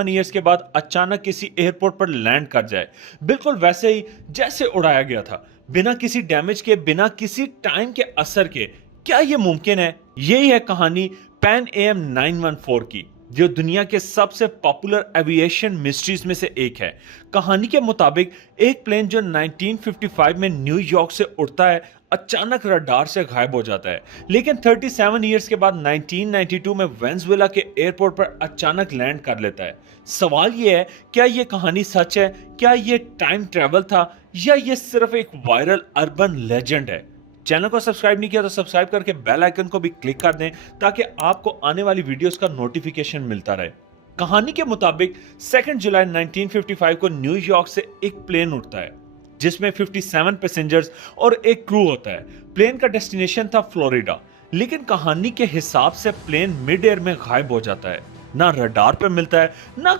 Years के बाद अचानक किसी एयरपोर्ट पर लैंड कर जाए, बिल्कुल वैसे ही जैसे उड़ाया गया था, बिना किसी डैमेज के, बिना किसी टाइम के असर के। क्या यह मुमकिन है? यही है कहानी पैन AM 914 की, जो दुनिया के सबसे पॉपुलर एविएशन मिस्ट्रीज में से एक है। कहानी के मुताबिक एक प्लेन जो 1955 में न्यूयॉर्क से उड़ता है, अचानक रडार से गायब हो जाता है, लेकिन 37 इयर्स के बाद 1992 में वेनेजुएला के एयरपोर्ट पर अचानक लैंड कर लेता है। सवाल यह है, क्या यह कहानी सच है? क्या यह टाइम ट्रैवल था, या यह सिर्फ एक वायरल अर्बन लेजेंड है? चैनल को सब्सक्राइब नहीं किया तो सब्सक्राइब करके बेल आइकन को भी क्लिक कर दें, ताकि आपको आने वाली वीडियोस का नोटिफिकेशन मिलता रहे। कहानी के मुताबिक 2 जुलाई 1955 को न्यूयॉर्क से एक प्लेन उड़ता है, जिसमें 57 पैसेंजर्स और एक क्रू होता है। प्लेन का डेस्टिनेशन था फ्लोरिडा, लेकिन कहानी के हिसाब से प्लेन मिड एयर में गायब हो जाता है। ना रडार पे मिलता है, ना